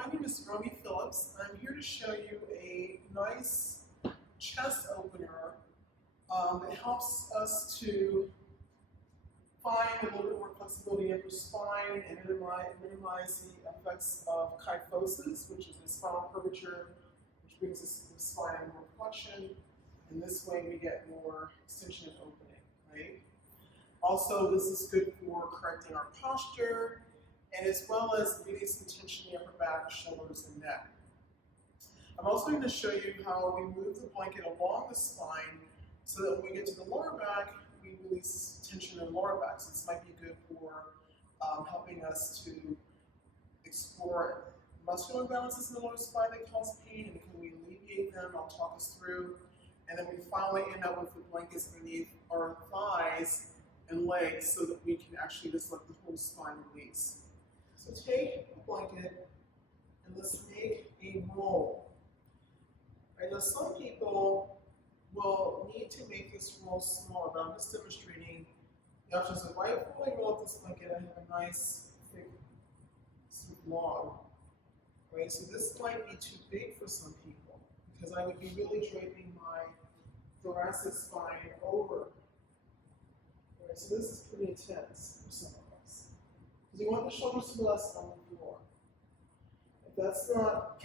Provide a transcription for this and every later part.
my name is Romy Phillips. I'm here to show you a nice chest opener that helps us to find a little bit more flexibility in your spine and minimize the effects of kyphosis, which is a spinal curvature, which brings the spine more flexion, and this way we get more extension and opening, right? Also, this is good for correcting our posture, and as well as releasing tension in the upper back, shoulders, and neck. I'm also going to show you how we move the blanket along the spine so that when we get to the lower back, we release tension in the lower back. So this might be good for helping us to explore muscular imbalances in the lower spine that cause pain, and can we alleviate them? I'll talk us through. And then we finally end up with the blankets beneath our thighs and legs so that we can actually just let the whole spine release. So take a blanket and let's make a roll. Right, now some people will need to make this roll smaller, but I'm just demonstrating the options of right before I roll up this blanket, I have a nice thick log. Right, so this might be too big for some people because I would be really draping my thoracic spine over. Right, so this is pretty intense for some of us. Because you want the shoulders to rest on the floor. If that's not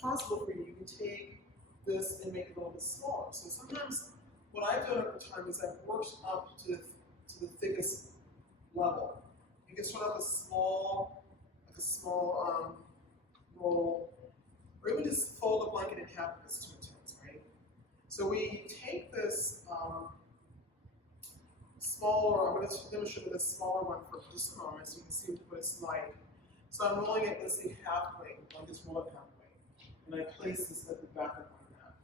possible for you, you can take this and make it a little bit smaller. So sometimes what I've done over time is I've worked up to the thickest level. You can start off with a small roll, or even just fold the blanket in half if it's too intense, right? So we take this smaller, I'm going to demonstrate with a smaller one for just a moment so you can see what it's like. So I'm rolling it, let's say halfway, like this roll it halfway, and I place this at the back of my mat.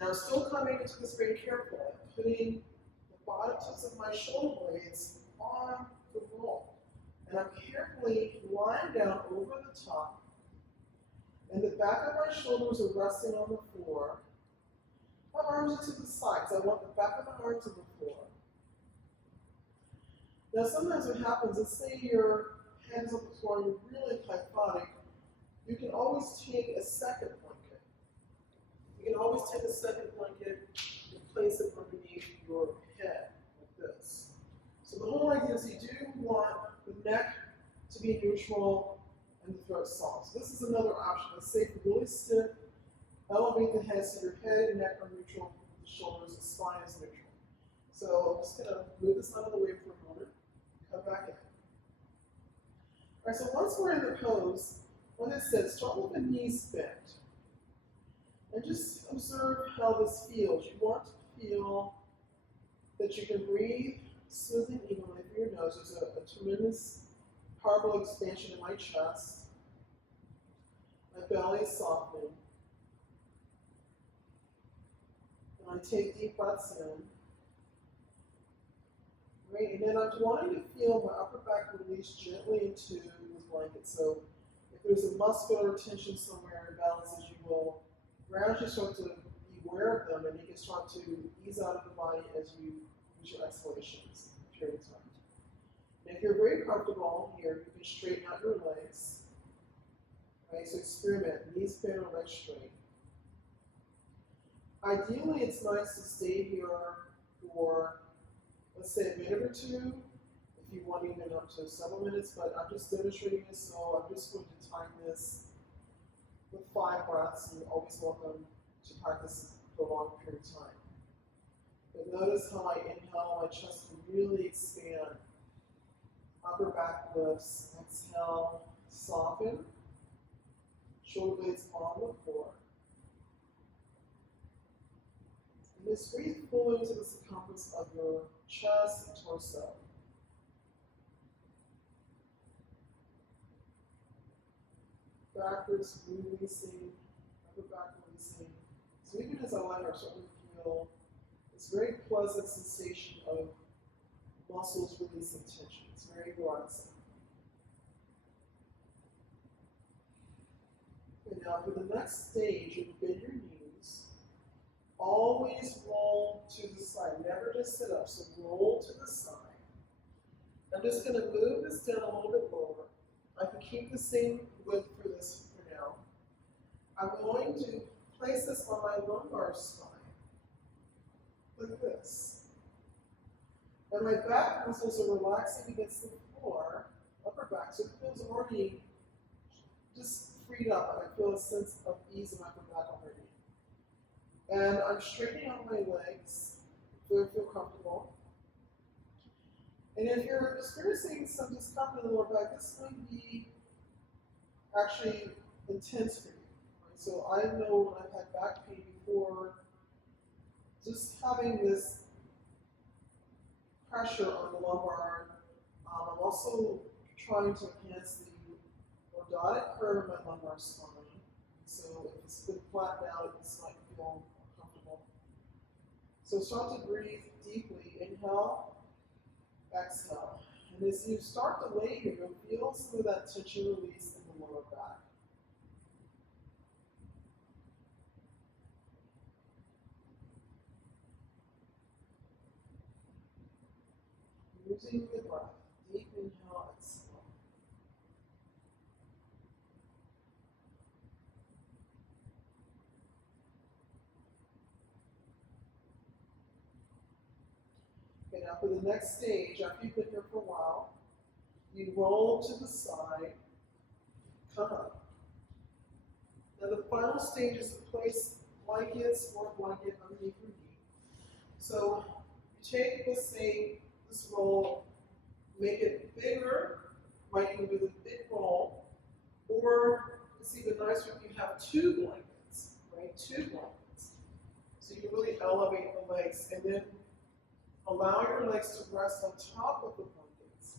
Now I'm still coming into this very carefully. I'm putting the bottom tips of my shoulder blades on the roll, and I'm carefully lying down over the top, and the back of my shoulders are resting on the floor. My arms are to the sides. I want the back of my arms on the floor. Now sometimes what happens, let's say your hands on the floor and you're really kyphotic, you can always take a second blanket. You can always take a second blanket and place it underneath your head, like this. So the whole idea is you do want the neck to be neutral and the throat soft. So this is another option. Let's say if you're really stiff, elevate the head so your head and neck are neutral, the shoulders, the spine is neutral. So I'm just going to move this out of the way for a moment. Come back in. All right, so once we're in the pose, like I said, start with the knees bent. And just observe how this feels. You want to feel that you can breathe smoothly and evenly through your nose. There's a tremendous, powerful expansion in my chest. My belly is softening. And I take deep breaths in. Right, and then I'm wanting to feel my upper back release gently into this blanket. So if there's a muscular tension somewhere, imbalances, you will gradually start to be aware of them, and you can start to ease out of the body as you use your exhalations period of time. And if you're very comfortable here, you can straighten out your legs. Right, so experiment, knees bent or legs straight. Ideally, it's nice to stay here for, let's say, a minute or two, if you want even up to several minutes, but I'm just demonstrating this, so I'm just going to time this with 5 breaths, and you're always welcome to practice for a long period of time. But notice how I inhale, my chest can really expand. Upper back lifts, exhale, soften, shoulder blades on the floor. And just breathe fully into the circumference of your chest and torso. Backwards releasing, upper back releasing. So even as I let our starting to feel this very pleasant sensation of muscles releasing tension. It's very relaxing. Okay, now for the next stage, you bend your knees. Always roll to the side. Never just sit up. So roll to the side. I'm just going to move this down a little bit lower. I can keep the same width for this for now. I'm going to place this on my lumbar spine, like this. And my back muscles are relaxing against the floor, upper back, so it feels already just freed up. I feel a sense of ease in my upper back already. And I'm straightening out my legs, so I feel comfortable. And if you're experiencing some discomfort in the lower back, this might be actually intense for you. Right? So I know when I've had back pain before, just having this pressure on the lumbar. I'm also trying to enhance the lordotic curve of my lumbar spine. So if it's been flattened out, this might feel uncomfortable. So start to breathe deeply. Inhale, exhale. And as you start to lay here, you'll feel some of that tension release in the lower back. Using the breath, deep inhale, exhale. Okay, now for the next stage, after you've been here for a while, you roll to the side, come up. Now the final stage is to place blankets or a blanket underneath your knee. So you take this roll, make it bigger, might even do the big roll, or it's even nicer if you have two blankets, right? Two blankets. So you really elevate the legs, and then allow your legs to rest on top of the blankets.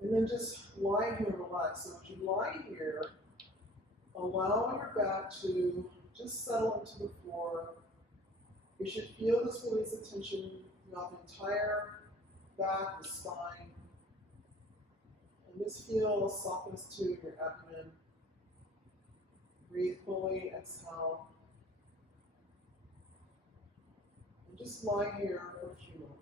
And then just lie here and relax. So as you lie here, allow your back to just settle into the floor. You should feel this release of tension throughout the entire back, the spine. And just feel a softness to your abdomen. Breathe fully, exhale. And just lie here for a few moments.